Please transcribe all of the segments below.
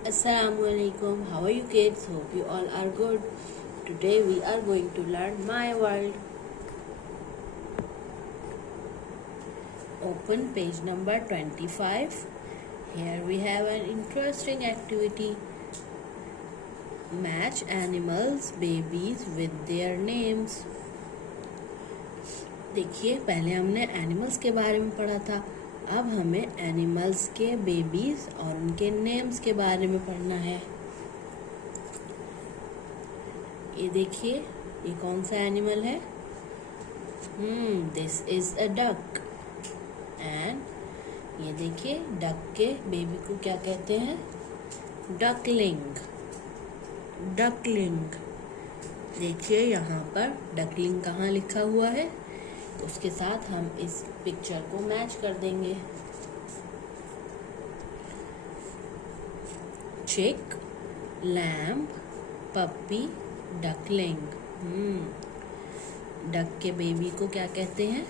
Assalamualaikum. How are you kids? Hope you all are good. Today we are going to learn my world. Open page number 25. Here we have an interesting activity. Match animals, babies with their names. देखिए, पहले हमने animals के बारे में पढ़ा था. अब हमें एनिमल्स के बेबीज और उनके नेम्स के बारे में पढ़ना है. ये देखिए, ये कौन सा एनिमल है? This is a duck. And ये देखिए, डक के बेबी को क्या कहते हैं? डकलिंग. डकलिंग. देखिए यहाँ पर डकलिंग कहाँ लिखा हुआ है. उसके साथ हम इस पिक्चर को मैच कर देंगे. चिक, लैम्ब, पपी, डकलिंग. डक के बेबी को क्या कहते हैं?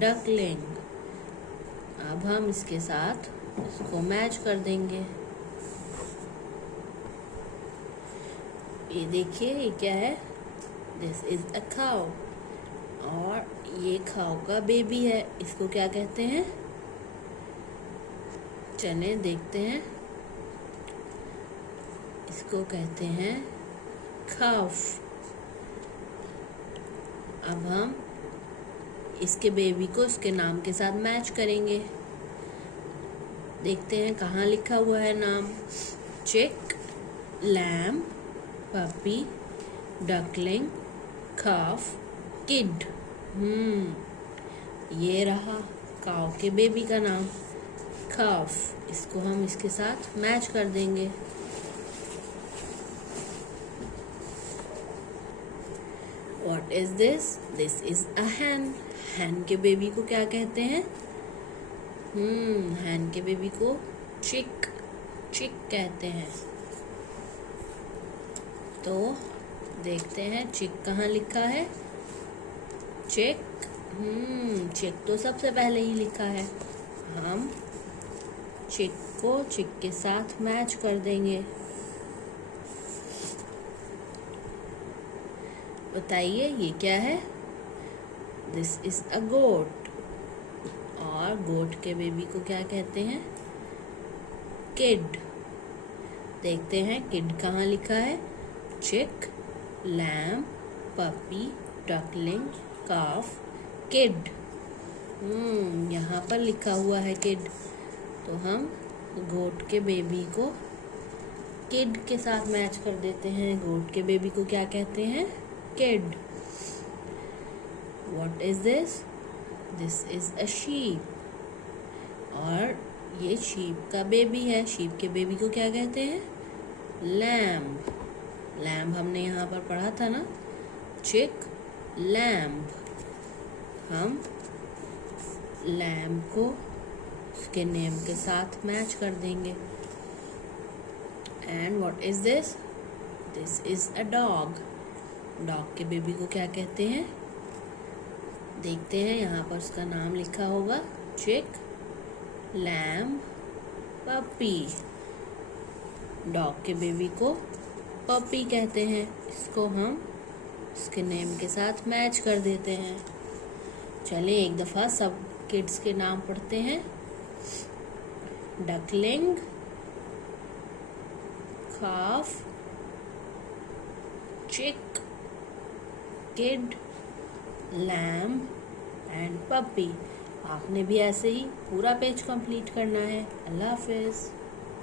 डकलिंग. अब हम इसके साथ इसको मैच कर देंगे. ये देखिए, ये क्या है? This is a cow. और ये खाओ का बेबी है. इसको क्या कहते हैं? चले देखते हैं. इसको कहते हैं काफ. अब हम इसके बेबी को इसके नाम के साथ मैच करेंगे. देखते हैं कहाँ लिखा हुआ है नाम. चिक, लैम्ब, पपी, डकलिंग, काफ, किड. ये रहा काऊ के बेबी का नाम, काफ. इसको हम इसके साथ मैच कर देंगे. What is this? This is a hen. hen के बेबी को क्या कहते हैं? hen के बेबी को चिक कहते हैं. तो देखते हैं चिक कहाँ लिखा है. चिक. चिक तो सबसे पहले ही लिखा है. हम चिक को चिक के साथ मैच कर देंगे. बताइए ये क्या है? दिस इज अ गोट. और गोट के बेबी को क्या कहते हैं? किड. देखते हैं किड कहाँ लिखा है. चिक, लैम्ब, पपी, डकलिंग, काफ, किड. यहाँ पर लिखा हुआ है किड. तो हम गोट के बेबी को किड के साथ मैच कर देते हैं. गोट के बेबी को क्या कहते हैं? Kid. What is this? This is a sheep. और ये शीप का बेबी है. शीप के बेबी को क्या कहते हैं? लैम्ब. लैम्ब हमने यहाँ पर पढ़ा था ना. चिक, लैम्ब. हम लैम्ब को उसके नेम के साथ मैच कर देंगे. And what is this? This is a dog. Dog के बेबी को क्या कहते हैं? देखते हैं यहाँ पर उसका नाम लिखा होगा. चिक, लैम्ब, पपी. डॉग के बेबी को पपी कहते हैं. इसको हम इसके नेम के साथ मैच कर देते हैं. चलिए एक दफ़ा सब किड्स के नाम पढ़ते हैं. डकलिंग, काफ, चिक, किड, लैम्ब एंड पपी. आपने भी ऐसे ही पूरा पेज कंप्लीट करना है. अल्लाह हाफिज़.